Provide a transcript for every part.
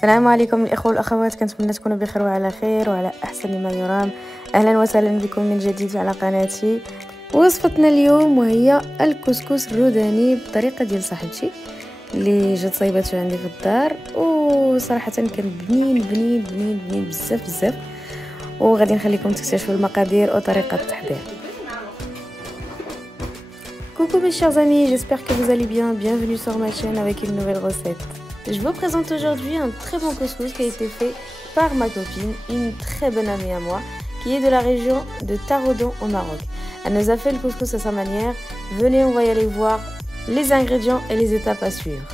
السلام عليكم الاخوه والاخوات، كنتمنى تكونوا بخير وعلى خير وعلى احسن ما يرام. اهلا وسهلا بكم من جديد على قناتي. وصفتنا اليوم وهي الكسكس الروداني بالطريقه ديال صاحبتي اللي جات صايباتو عندي في الدار، وصراحه كان بنين بنين بنين بنين بزاف بزاف. وغادي نخليكم تكتشفوا المقادير وطريقه التحضير. Coucou mes chers amis, j'espère que vous allez bien. Bienvenue sur ma chaîne avec une nouvelle recette. Je vous présente aujourd'hui un très bon couscous qui a été fait par ma copine, une très bonne amie à moi, qui est de la région de Taroudant au Maroc. Elle nous a fait le couscous à sa manière. Venez, on va y aller voir les ingrédients et les étapes à suivre.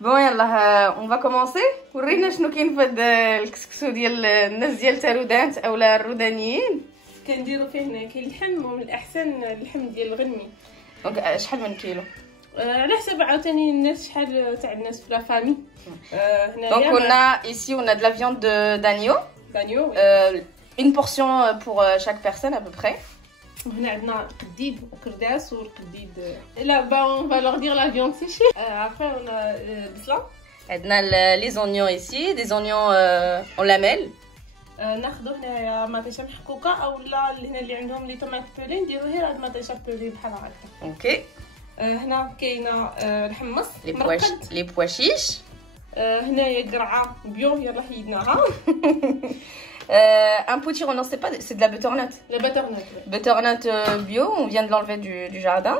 بون يلا اون فا كومونسي. ورينا شنو كاين في هذا الكسكسو ديال الناس ديال تارودانت اولا الرودانيين. كنديروا فيه هنا كاين اللحم، ومن الاحسن اللحم ديال الغنمي. دونك شحال من كيلو؟ على حسب عاوتاني الناس شحال تاع الناس في لا فامي. هنايا دونك on a ici on a de la viande d'agneau, une portion pour chaque personne à peu près. وهنا عندنا قديد وكرداس والقديد لا on va leur dire la viande séchée. Après on a بصله. عندنا les oignons ici, des oignons en lamelles. ناخذ هنايا مطيشه محكوكه اولا هنا اللي عندهم لي طوماط بولي نديرو غير هاد مطيشه بولي بحال هكا. اوكي. هنا كاينه الحمص لي بواشيش. هنايا قرعه بيو يلا حيدناها. Un potiron, non c'est pas, c'est de la butternut. La butternut. Butternut bio, on vient de l'enlever du jardin.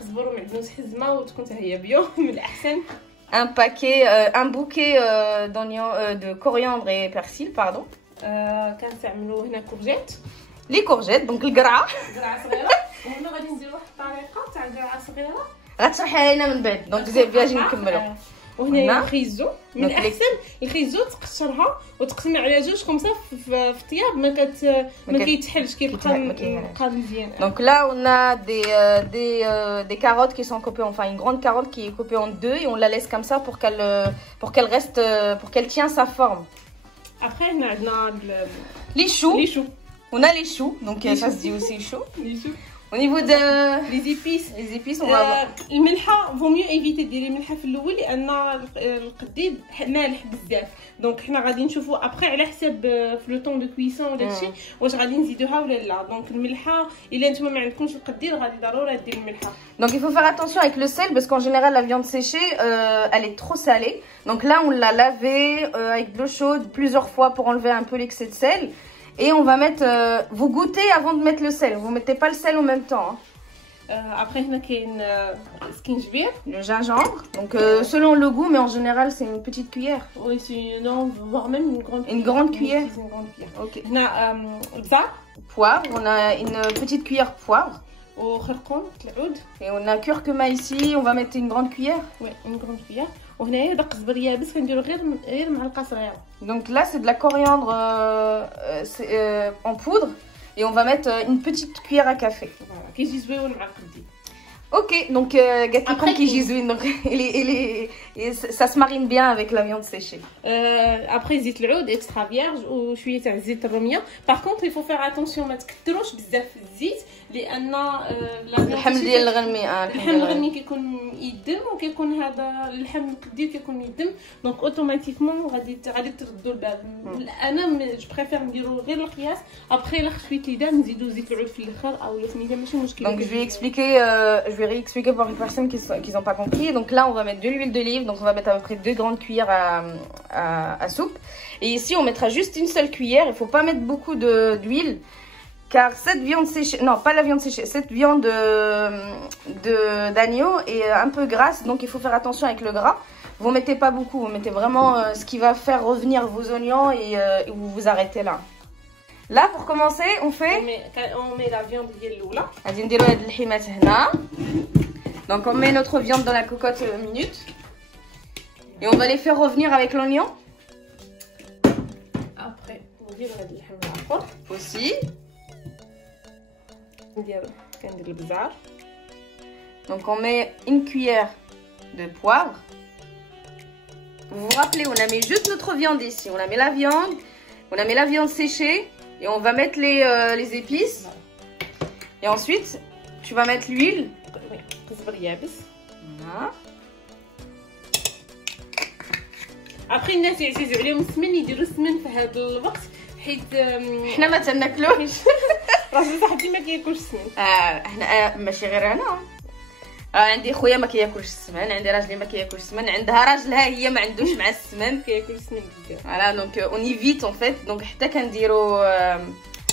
قزبر ومعدنوس حزمه وتكون حتى هي بيو من الاحسن. Un bouquet d'oignons, de coriandre et persil, pardon. كنستعملوا هنا كورجيت. Les courgettes, donc القرعه. قرعه صغيره. وهنا غادي نديرو واحد الطريقه تاع قرعه صغيره. غتشرحيها لنا من بعد، دونك زي باجي نكملوا. وهنا الخيزو من الاحسن الخيزو تقشرها وتقسمها على جوج كومسا في الطياب ما كيتحلش كيبقى مزيان. Donc là on a des carottes qui sont coupées, enfin une grande carotte qui est coupée en deux et on la laisse comme ça pour qu'elle reste pour qu'elle tient sa forme. Après هنا عندنا les choux. On a les choux, donc ça se dit aussi choux. Les choux. Au niveau de les épices on va voir. الملحه فو ميو ايفيتي ديري الملحه في الاول لان القديد مالح بزاف. دونك حنا غادي نشوفوا ابري على حساب في لو طون دو كويسون وداكشي واش غادي نزيدوها ولا لا. دونك الملحه الا نتوما ما عندكمش القديد غادي ضروري دير الملحه. Donc il faut faire attention avec le sel parce qu'en général la viande séchée elle est trop salée. Donc là on l'a lavée avec de l'eau chaude plusieurs fois pour enlever un peu l'excès de sel. Et on va mettre, vous goûtez avant de mettre le sel, vous mettez pas le sel en même temps. Après هنا كاين سكينجبير, le gingembre, donc selon le goût, mais en général c'est une petite cuillère. Oui, non, voire même une grande cuillère. Une grande cuillère. Ok. هنا البزار, poivre, on a une petite cuillère poivre. وخرقوم العود. Et on a curcuma ici, on va mettre une grande cuillère. Oui, une grande cuillère. وهنايا هذا قزبر يابس كنديرو غير معلقه صغيره. Donc là c'est de la coriandre en poudre et on va mettre une petite cuillère à café. Voilà, كيجي زويون مع القديد. Ok, donc après qui donc ça se marine bien avec la viande séchée. Après زيت العود اكسترا فيرج وشويه تاع زيت الروميه. Par contre il faut faire attention ما تكثروش بزاف الزيت لان اللحم ديال الغنمي اللحم الغنمي كيكون يدم وكيكون هذا اللحم القديد كيكون يدم. دونك اوتوماتيكمون غادي تردوا الباب. انا جو بريفير نديرو غير القياس. ابري لا خشويت ليدا نزيدو زيت العود في الاخر او سميتها ماشي مشكل. Donc je vais réexpliquer pour les personnes qui n'ont pas compris. Donc là on va mettre de l'huile d'olive, donc on va mettre à peu près 2 grandes cuillères à soupe. Et ici on mettra juste une seule cuillère, il faut pas mettre beaucoup d'huile. Car cette viande séchée, non pas la viande séchée, cette viande d'agneau est un peu grasse, donc il faut faire attention avec le gras. Vous mettez pas beaucoup, vous mettez vraiment ce qui va faire revenir vos oignons et vous vous arrêtez là. Là, pour commencer, on fait... On met la viande l'oula. غادي نديرو هاد اللحيمات هنا. Donc on met notre viande dans la cocotte minute. Et on va les faire revenir avec l'oignon. Après, نديرو هاد اللحم العفور. Aussi. كندير البزار. Donc on met une cuillère de poivre. Vous vous rappelez, on a mis juste notre viande ici. On a mis la viande, on a mis la viande séchée et on va mettre les épices. Et ensuite, tu vas mettre l'huile. Voilà. Après الناس يعززوا عليهم السمن يديروا السمن في هذا الوقت حيت حنا ما تناكلوش. راجل صاحبي ما كياكلش السمن. حنا ماشي غير انا. عندي خويا ما كياكلش السمن، عندي راجلي ما كياكلش السمن، عندها راجلها هي ما عندوش مع السمن كياكل السمن بزاف. فوالا دونك اون ايفيت اون فيت. دونك حتى كنديروا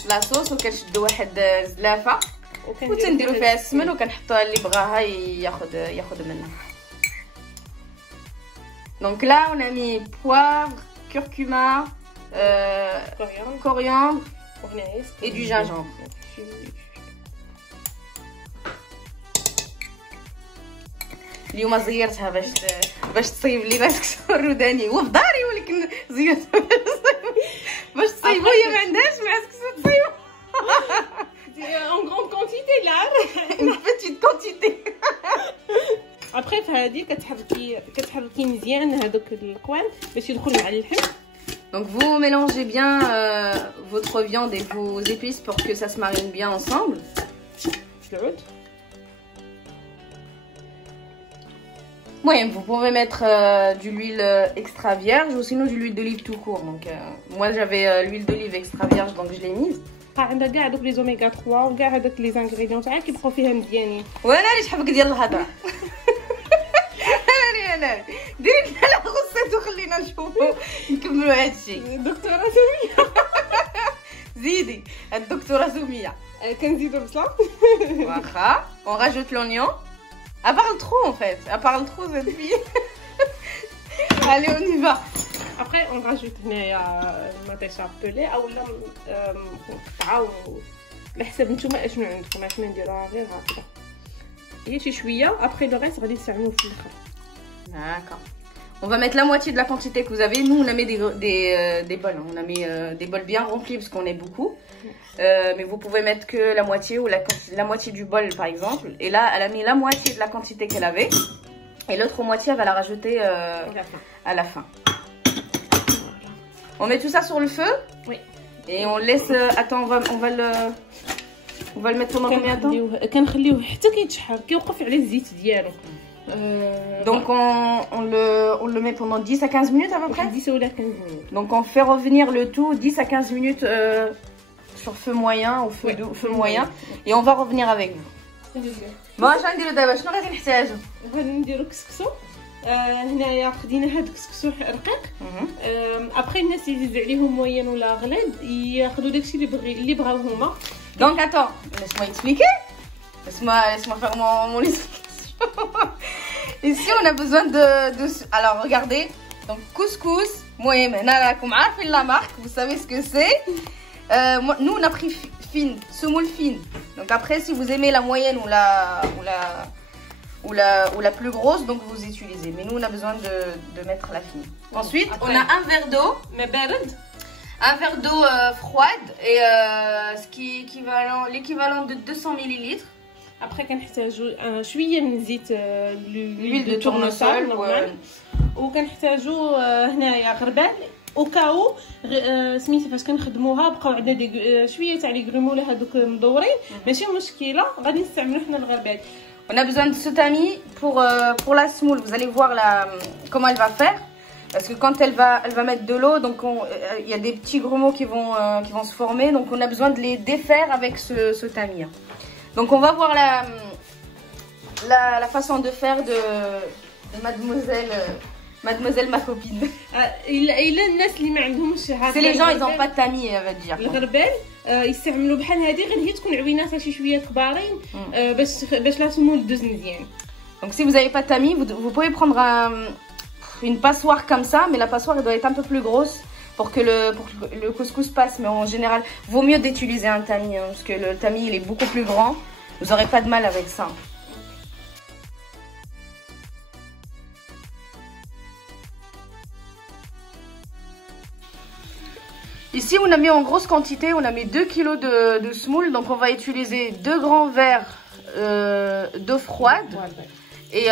لا صوص وكنشدوا واحد زلافه وتنديروا فيها السمن وكنحطوها اللي بغاها ياخذ منها. Donc là on a mis poivre, curcuma, coriandre et du gingembre. اليوم زيرتها باش تصيب لي الكسكس الروداني وفي داري، ولكن زيرتها باش تصيبو هي ما عندهاش مع الكسكس تصيبو. En grande quantité là. Une petite quantité. Après في هذه كتحركي مزيان هذوك الكوان باش يدخل مع اللحم. Donc vous mélangez bien votre viande et vos épices pour que ça se marine bien ensemble. Oui, vous pouvez mettre de l'huile extra vierge ou sinon de l'huile d'olive tout court. Donc moi j'avais l'huile d'olive extra vierge donc je l'ai mise. عندها كاع دوك لي زوميغا 3 وكاع هذاك لي زانغريديون تاعها كيبقاو فيها مزيانين. وانا اللي حبك ديال الهضره. انا ديري لنا لا غصيت وخلينا نشوفوا نكملوا هذا الشيء. دكتوره سميه زيدي الدكتوره سميه. كنزيدوا البصله. واخا on rajoute l'oignon. Elle parle trop en fait, elle parle trop cette fille. Allez, on y va. Après on rajoute هنايا المطيشه بولي اولا قطعه على حسب نتوما اشنو عندكم، احنا نديروها غير هكذا هي شي شويه. Après le reste غادي نستعملوه في الاخر. D'accord. On va mettre la moitié de la quantité que vous avez. Nous on a mis des bols, on a mis des bols bien remplis parce qu'on est beaucoup. Mais vous pouvez mettre que la moitié ou la moitié du bol par exemple. Et là elle a mis la moitié de la quantité qu'elle avait. Et l'autre moitié elle va la rajouter à la fin. On met tout ça sur le feu. Oui. Et on laisse. Attends, on va le mettre pendant combien de temps? كنخليوه حتى كيتشحر كيوقف على الزيت ديالو. Donc on le met pendant 10 à 15 minutes à peu près. 10 ولا 15 minutes. Donc on fait revenir le tout 10 à 15 minutes sur feu moyen ou feu moyen. Et on va revenir avec vous. Bon, اش غنديرو دابا؟ شنو غادي نحتاجو؟ غادي نديرو كسكسو. هنايا خدينا هاد الكسكسو رقيق. ابخي الناس يزيدوا عليهم موين ولا غليظ ياخذوا داكشي اللي بغاو هما. Donc attends, laisse-moi expliquer. Laisse-moi faire mon explication. Ici on a besoin de alors regardez. Donc couscous, moyen, راكم عارفين la marque, vous savez ce que c'est. Nous on a pris fine, semoule fine. Donc après si vous aimez la moyenne ou la plus grosse, donc vous utilisez. Mais nous on a besoin de mettre la fine. Ensuite après, on a un verre d'eau. Mais بارد. Un verre d'eau froide et ce qui est l'équivalent de 200 ml. Après كنحتاجوا شويه من زيت l'huile de tournesol وكنحتاجوا هنايا غربال وكاو سميتها فاش كنخدموها بقاو عندنا شويه تاع لي غريمولا هذوك مدورين ماشي مشكله غادي نستعملوا حنا الغربال. On a besoin de ce tamis pour la semoule. Vous allez voir comment elle va faire. Parce que quand elle va mettre de l'eau, donc il y a des petits grumeaux qui vont se former. Donc on a besoin de les défaire avec ce tamis. Donc on va voir la façon de faire de mademoiselle ma copine. C'est les gens, ils n'ont pas de tamis, elle va dire. الغربال يستعملوا بحال هذه غير هي تكون عويناتها شي شويه كبارين باش لا تمول دوز مزيان. Donc si vous n'avez pas de tamis, vous pouvez prendre une passoire comme ça, mais la passoire elle doit être un peu plus grosse pour que le couscous passe. Mais en général, vaut mieux d'utiliser un tamis, hein, parce que le tamis il est beaucoup plus grand. Vous n'aurez pas de mal avec ça. Ici, on a mis en grosse quantité, on a mis 2 kg de semoule. Donc, on va utiliser 2 grands verres d'eau froide. Et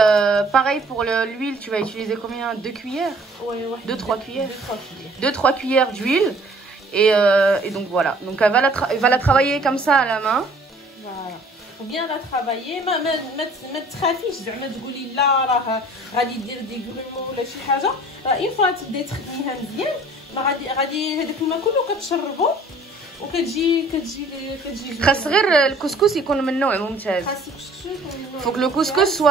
pareil pour l'huile, tu vas utiliser combien? 2 cuillères? 2-3 cuillères. 2-3 cuillères d'huile. Et donc, voilà. Donc, elle va la travailler comme ça à la main. Voilà. Faut bien la travailler. ما تخافيش زعما تقولي لا راه غادي دير دي غرومو ولا شي حاجه. راه اون فوا تبداي تخدميها مزيان غادي هذاك الماء كله كتشربو وكتجي خاص غير الكسكس يكون من نوع ممتاز. Faut que le couscous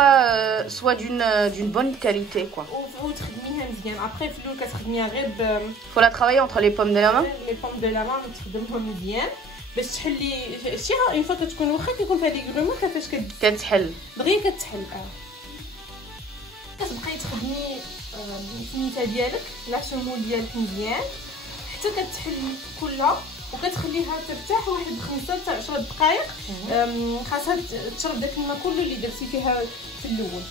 soit d'une bonne qualité quoi. وتخدميها مزيان. ابري في الاول كتخدميها غير Faut la travailler entre les pommes de la main. Les pommes de la main تخدمهم مزيان باش تحلي شي اون فوا كتكون واخا كيكون فيها لي غرومو كيفاش كتحل دغيا كتحل. كتبقاي تخدمي السميته ديالك لا شمول ديالك مزيان حتى كتحلي كلها وكتخليها ترتاح واحد 5 حتى 10 دقائق. خاصها تشرب داك الماء كله اللي درتي فيها في الاول.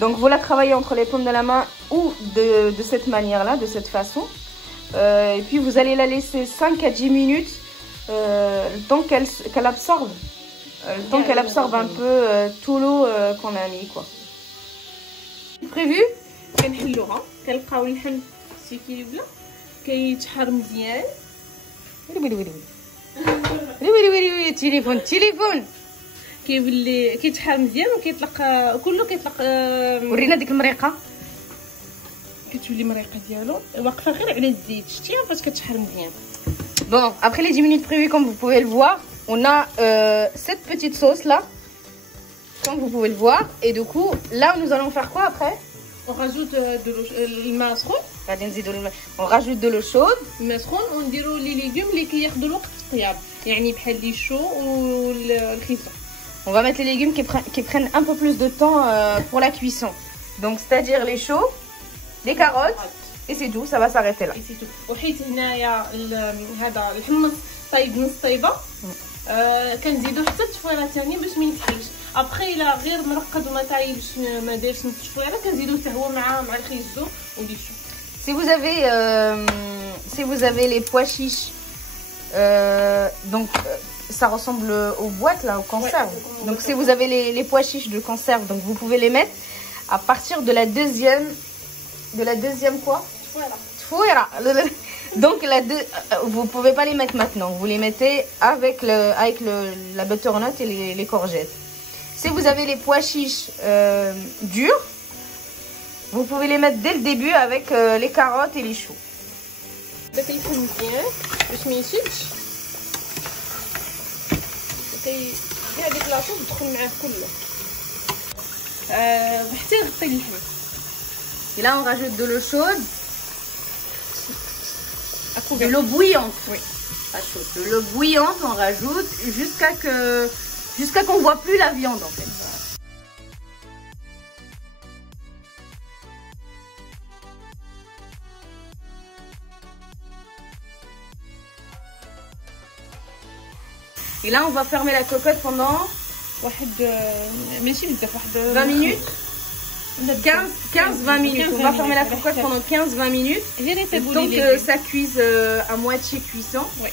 Donc vous la travaillez entre les paumes de la main ou de cette manière-là, de cette façon. Et puis vous allez la laisser 5 à 10 minutes, le temps qu'elle absorbe. Le temps qu'elle absorbe un peu tout l'eau qu'on a mis quoi. Prévu كنحلوها كنلقاو اللحم السيكيبله كيتحار مزيان. وي تليفون كيولي كيتحار مزيان وكيطلق كله كيطلق. ورينا ديك المريقه كتولي مريقه ديالو واقفه غير على الزيت. شتيها فاش كتحار مزيان. Bon, après les 10 minutes prévues, comme vous pouvez le voir, on a cette petite sauce là, comme vous pouvez le voir. Et du coup, là, nous allons faire quoi après? On rajoute de l'eau مسخون. On rajoute de l'eau chaude. مسخون ونديروا لي ليغوم اللي كياخذوا الوقت في الطياب، يعني بحال لي شو والخيزون. On va mettre les légumes qui prennent un peu plus de temps pour la cuisson. Donc, c'est-à-dire les choux, les carottes. Et c'est tout, ça va s'arrêter là. وحيت هنايا هذا الحمص طايب نص طيبه كنزيدو حتى التفويره ثاني باش ما ينتحلش. ابخي الا غير مرقد وما طايبش ما دارش نص التفويره كنزيدو حتى هو مع الخيزو وليشو. Si vous avez les pois chiches, donc ça ressemble aux boîtes là, aux conserves. Ouais, donc si vous avez les pois chiches de conserve, donc vous pouvez les mettre à partir de la deuxième quoi? Voilà. Donc vous pouvez pas les mettre maintenant. Vous les mettez avec la butternut et les courgettes. Si vous avez les pois chiches durs, vous pouvez les mettre dès le début avec les carottes et les choux. داك الفم مزيان باش ما يشدش هذيك لاصوص تدخل معاه كله حتى يغطي اللحم. Et là on rajoute de l'eau chaude, de l'eau bouillante. Oui. Pas chaude. De l'eau bouillante on rajoute jusqu'à qu'on voit plus la viande en fait. Et là on va fermer la cocotte pendant 20 minutes. 15-20 minutes. On va fermer la cocotte pendant 15-20 minutes. Tant que ça cuise à moitié cuisson. Oui.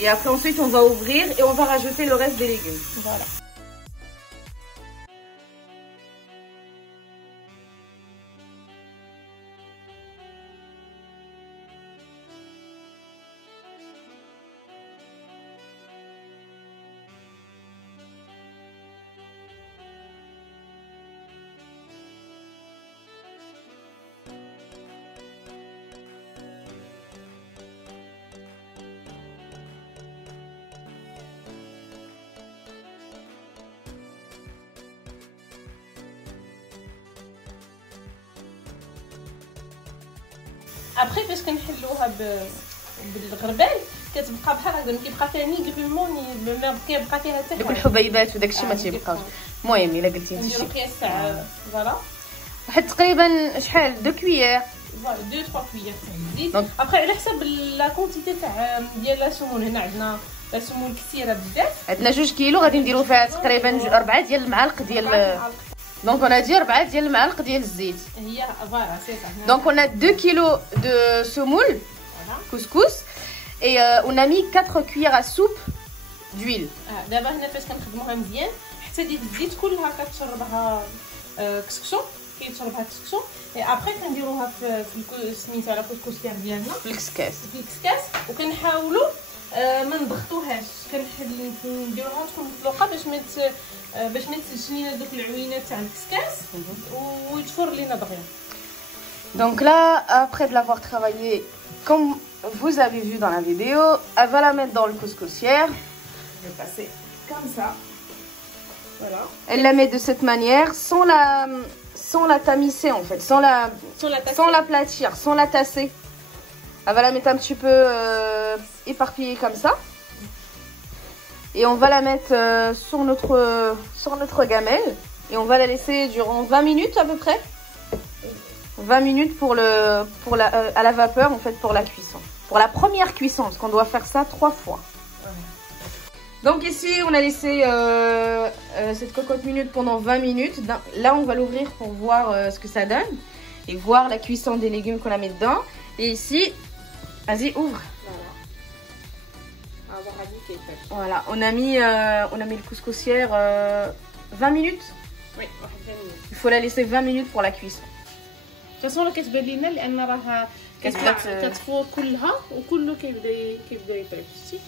Et après ensuite on va ouvrir et on va rajouter le reste des légumes. Voilà. ابخي فاش كنحلوها بالغربال كتبقى بحال هكا كيبقى فيها ني غرومون ما كيبقى فيها حتى دوك الحبيبات وداك الشيء ما تيبقاوش. المهم الا قلتي انت نديرو قياس تاع فوالا واحد تقريبا شحال 2 كويير فوالا 2 3 كويير تاع ابخي على حسب لا كونتيتي تاع ديال لا سمون. هنا عندنا لا سمون كثيره بزاف، عندنا 2 كيلو غادي نديرو فيها تقريبا 4 ديال المعالق ديال دونك انا دي 4 ديال المعالق ديال الزيت. هي فوالا سي صح. دونك on a 2 kilos de semoule couscous et on a mis 4 cuillères à soupe d'huile. دابا هنا فاش كنخدموها مزيان حتى ديك الزيت كلها كتشربها كسكسو، كيتشربها كسكسو اي ابري كنديروها في سميتو على كسكسير ديالنا في الكسكاس وكنحاولوا ما نضغطوهاش، نديروها تكون مطلوقه باش ما تسجش لينا دوك العوينات تاع الكسكاس ويتفور لينا دغيا. Donc là, après de l'avoir travaillé, comme vous avez vu dans la vidéo, elle va la mettre dans le couscoussière. Je vais passer comme ça. Voilà. Elle la met de cette manière, sans la tamiser en fait, sans l'aplatir, sans la tasser. Elle va la mettre un petit peu éparpillée comme ça. Et on va la mettre sur notre gamelle. Et on va la laisser durant 20 minutes à peu près. 20 minutes à la vapeur en fait pour la cuisson. Pour la première cuisson, parce qu'on doit faire ça 3 fois. Donc ici on a laissé cette cocotte minute pendant 20 minutes. Là on va l'ouvrir pour voir ce que ça donne. Et voir la cuisson des légumes qu'on a mis dedans. Et ici, vas-y ouvre. Voilà, on a mis le couscoussière 20 minutes. Oui, 20 minutes. Il faut la laisser 20 minutes pour la cuisson. De toute façon كتبان لينا لان راها كتفور كلها وكله كيبدا يطيب. شتي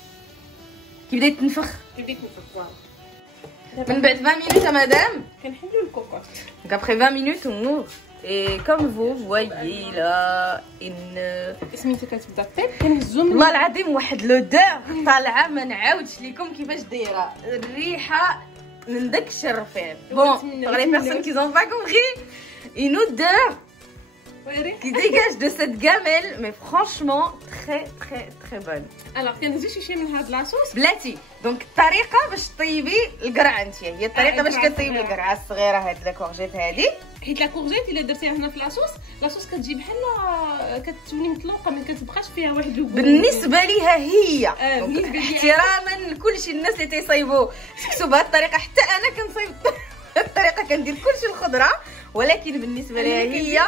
كيبدا يتنفخ فوالا. من بعد 20 minutes à madame. كنحلوا الكوكوط. Donc après 20 minutes on ouvre. Et comme vous voyez là سميتها كتبدا طيب كنهزو من والله العظيم واحد لودور طالعه ما نعاودش لكم كيفاش دايره الريحه من داك الشرفان. Bon, pour les personnes qui n'ont pas compris, une odeur qui dégage de cette gamelle, mais franchement très bonne. Alors كنزيد شي من هاد لاصوص بلاتي. دونك الطريقه باش طيبي القرع انت هي الطريقه باش كطيبي القرعه الصغيره هاد لا كورجيت هادي. حيت لا كورجيت الا درتيها هنا في لاصوص كتجي بحال كتولي مطلوقه ما كتبقاش فيها واحد لو. بالنسبه ليها هي بالنسبه ليها احتراما لكلشي الناس اللي تيصايبوا سكسو بهذه الطريقه. حتى انا كنصايب الطريقه كندير كلشي الخضره، ولكن بالنسبه ليها هي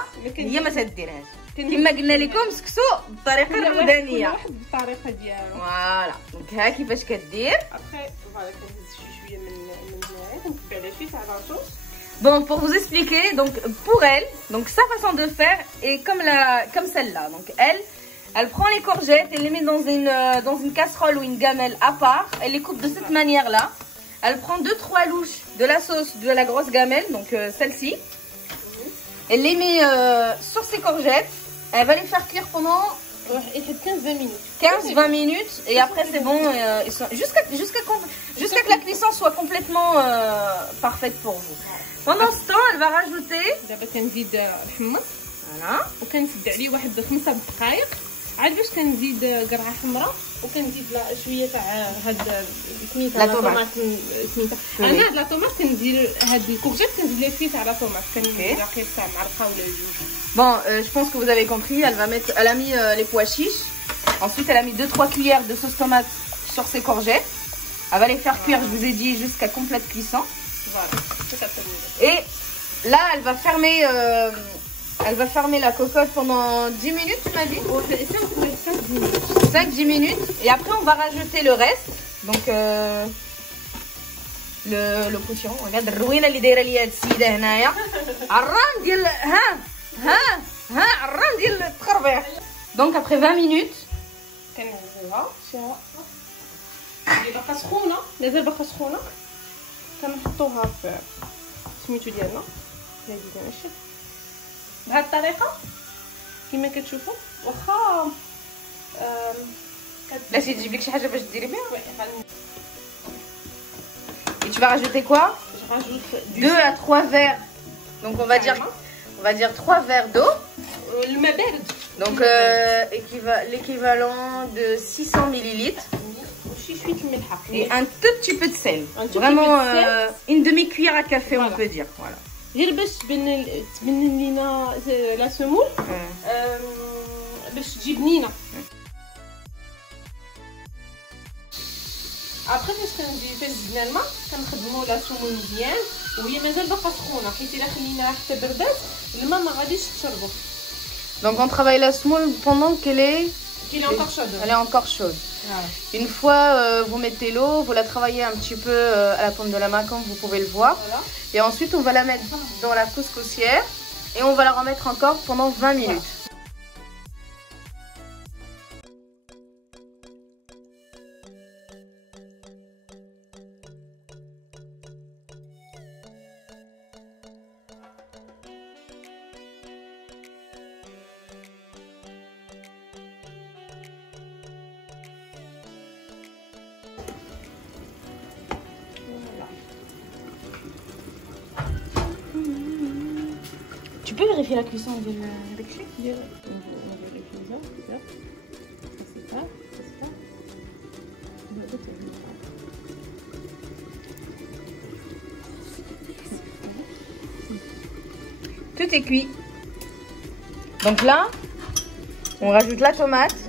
ما تديرهاش. كما قلنا لكم سكسو بالطريقه الرودانيه. واحد بالطريقه ديالو. فوالا دونك ها كيفاش كدير. ابخي فوالا كنهز شويه من هنايا كنتبع على شي تاع لاصوص. Bon, pour vous expliquer, donc pour elle, donc sa façon de faire est comme celle-là. Donc elle prend les courgettes, elle les met dans une casserole ou une gamelle à part. Elle les coupe de cette manière-là. Elle prend 2-3 louches de la sauce de la grosse gamelle, donc celle-ci. Elle les met sur ses courgettes. Elle va les faire cuire pendant 15-20 minutes. 15-20 minutes et après c'est bon, jusqu'à que la cuisson soit complètement parfaite pour vous. Pendant ce temps, elle va rajouter. دابا كنزيد الحمص. Voilà. وكنسد عليه واحد 5 دقائق. عاد باش كنزيد قرعه حمراء وكنزيد شويه تاع هاد سميتها لا طوماط سميتها. انا هاد لا طوماط كندير هاد الكوكجات كنزيد ليه فيه تاع لا طوماط كندير غير تاع معلقه ولا جوج. Bon, je pense que vous avez compris, elle a mis les pois chiches. Ensuite, elle a mis 2-3 cuillères de sauce tomate sur ses courgettes. Elle va les faire cuire, je vous ai dit, jusqu'à complète cuisson. Voilà. Et là, elle va fermer la cocotte pendant 10 minutes, tu m'as dit? 5-10 minutes. Et après, on va rajouter le reste. Donc, le potiron. Regarde, الروينه اللي دايره ليا هاد السيده هنايا. عران ديال عران ديال التخربيق. Donc après 20 minutes كنعزلوها شويه اللي باقا سخونه مازال باقا سخونه كنحطوها في سميتو ديالنا هادي ماشي بهاد الطريقه كما كتشوفوا. واخا بلاتي تجيب لك شي حاجه باش ديري بها. Et tu vas rajouter quoi? Je rajoute 2 à 3 verres. Donc on va dire 3 verres d'eau. الماء بارد. Donc l'équivalent de 600 millilitres. Et un tout petit peu de sel. Vraiment une demi-cuillère à café, on peut dire. Voilà. غير باش تبنن لينا لا سمول باش تجي بنينه. ابخي فاش زدنا الماء كنخدموا لا سمول مزيان وهي مازال باقا سخونه، حيت الا خليناها حتى بردات الماء ما غاديش تشربو. Donc on travaille la semoule pendant qu'elle est encore chaude. Elle est encore chaude. Voilà. Une fois vous mettez l'eau, vous la travaillez un petit peu à la paume de la main comme vous pouvez le voir. Voilà. Et ensuite on va la mettre dans la couscoussière et on va la remettre encore pendant 20 minutes. Voilà. Tu peux vérifier la cuisson avec lui? On va vérifier ça, c'est ça. C'est ça, c'est ça. Tout est cuit. Donc là, on rajoute la tomate.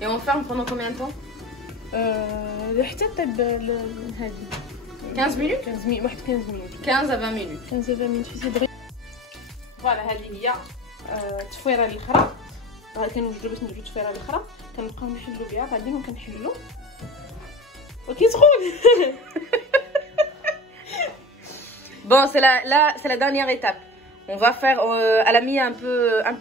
Et on ferme pendant combien de temps? حتى طيب هذه 15 minutes. 15 minutes، واحد 15 minutes. 15 à 20 minutes. 15 à 20 minutes في صدري. فوالا هذه هي التفويره الاخرى. كنوجدوا باش نديروا التفويره الاخرى كنبقاو نحلوا بها بعدين وكنحلوا وكيسخون. Bon, c'est la dernière étape. On va faire, elle a mis un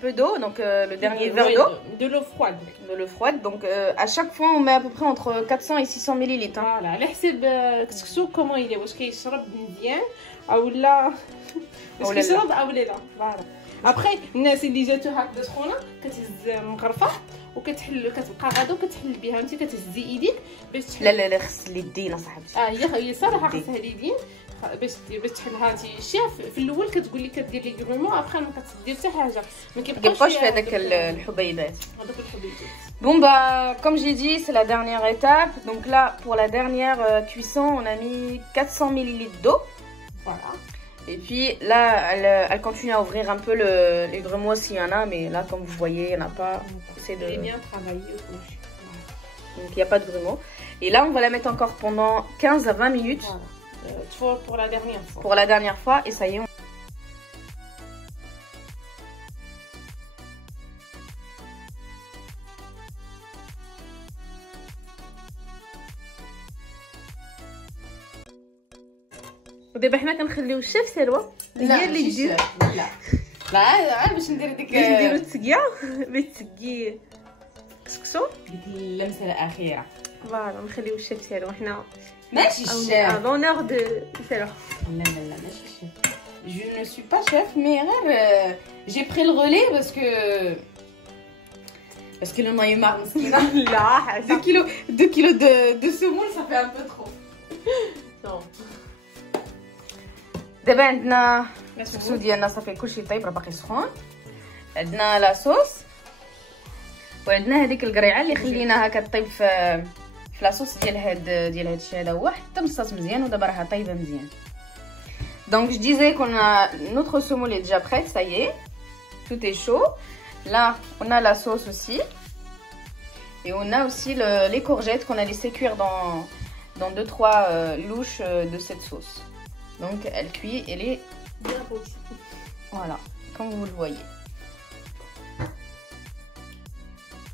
peu d'eau, donc le dernier verre d'eau. De l'eau froide. De l'eau froide, donc à chaque fois on met à peu près entre 400 et 600 millilitres. Hein. Voilà, على حسب كسكسو كومون يلي واش كيشرب مزيان او لا واش كيشرب او لا. فوالا ابخي الناس اللي جاتو هكذا سخونه كتهز مغرفه وكتحل كتبقى غادا وكتحل بها انت كتهزي ايديك باش تحل. لا خص اليدين اصاحبتي. هي صراحه خصها اليدين باش تحلها انت الشيف. في الاول كتقول لك كدير لي كرومون ابخي ما كتدير حتى حاجه ما كيبقاش في هذاك الحبيبات. هذوك الحبيبات. Bon bah comme j'ai dit c'est la dernière étape. Donc là pour la dernière cuisson on a mis 400 ml d'eau. Voilà. Et puis là elle continue à ouvrir un peu les grumeaux s'il y en a, mais là comme vous voyez il n'y en a pas. C'est de... bien travaillé. Donc il n'y a pas de grumeaux. Et là on va la mettre encore pendant 15 à 20 minutes. Voilà. Pour la dernière fois. Pour la dernière fois et ça y est. ودابا حنا كنخليو الشيف سلوى هي اللي تدير. لا باش ندير ديك باش نديرو التسقيه باش تسقي كسكسو ديك اللمسه الاخيره. فوالا نخليو الشيف سلوى حنا ماشي الشيف. لونور دو سلوى. لا ماشي الشيف. Je ne suis pas chef mais j'ai pris le relais parce que l'on a eu marre مسكينه. لا 2 kilos de semoule ça fait un peu trop. Non. دابا عندنا السكسو ديالنا صافي كلشي طيب راه باقي سخون. عندنا لا صوص وعندنا هذيك القريعه اللي خليناها كطيب في لاصوص ديال هاد الشيء هذا هو حتى مصاص مزيان ودابا راها طايبه مزيان. Donc je disais qu'on a notre semoule est déjà prête, ça y est. Tout est chaud. Là, on a la sauce aussi. Et on a aussi les courgettes qu'on a laissé cuire dans 2-3 louches de cette sauce. Donc elle cuit, elle est bien rôtie. Voilà, comme vous le voyez.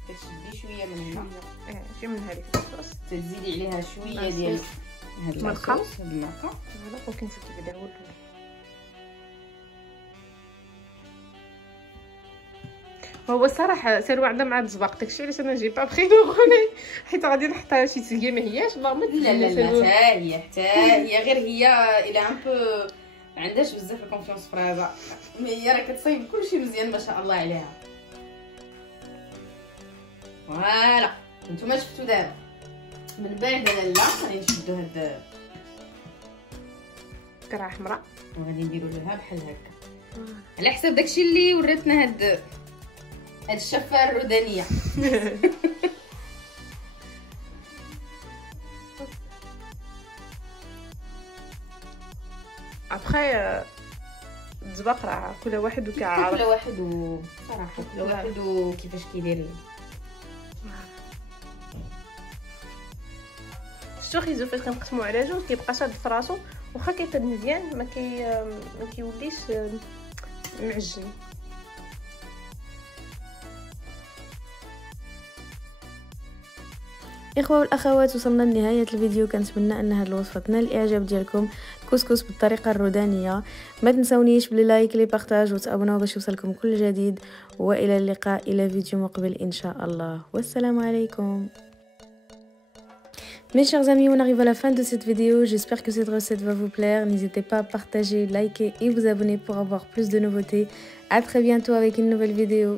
تشدي شويه من هنا. شويه من هذيك الصوص. تزيدي عليها شويه ديال هاد المرقه. فوالا وكنزيدو بعدا هو هو الصراحه سلوى عندها مع الزباق داكشي علاش انا جي با بخي نغني حيت غادي نحطها شي تسقيه ما هياش ما حتى هي غير هي الى ان بو ما عندهاش بزاف الكونفيونس في راسها مي هي راه كتصايب كلشي مزيان ما شاء الله عليها. فوالا نتوما شفتوا دابا من بعد انا لا غادي نشدو هاد قرعه حمراء وغادي نديرو لها بحال هكا على حساب داكشي اللي وريتنا هاد الشفه الرودانيه. ابخي الزباق راه كل واحد وكيعرف، كل واحد صراحه كل واحد وكيفاش كيدير. شتو خيزو فاش كنقسمو على جوج كيبقى شاد في راسو، واخا كيطيب مزيان ما كيوليش معجن. اخوة والاخوات، وصلنا لنهايه الفيديو. كنتمنى ان هذه الوصفه تنال الاعجاب ديالكم، كسكس بالطريقه الرودانيه. ما تنسونيش بلي لايك لي بارطاج وتابوناو باش يوصلكم كل جديد، والى اللقاء الى فيديو مقبل ان شاء الله، والسلام عليكم. Mes chers amis, on arrive à la fin de cette vidéo. J'espère que cette recette va vous plaire. N'hésitez pas à partager, liker et vous abonner pour avoir plus de nouveautés. À très bientôt avec une nouvelle vidéo.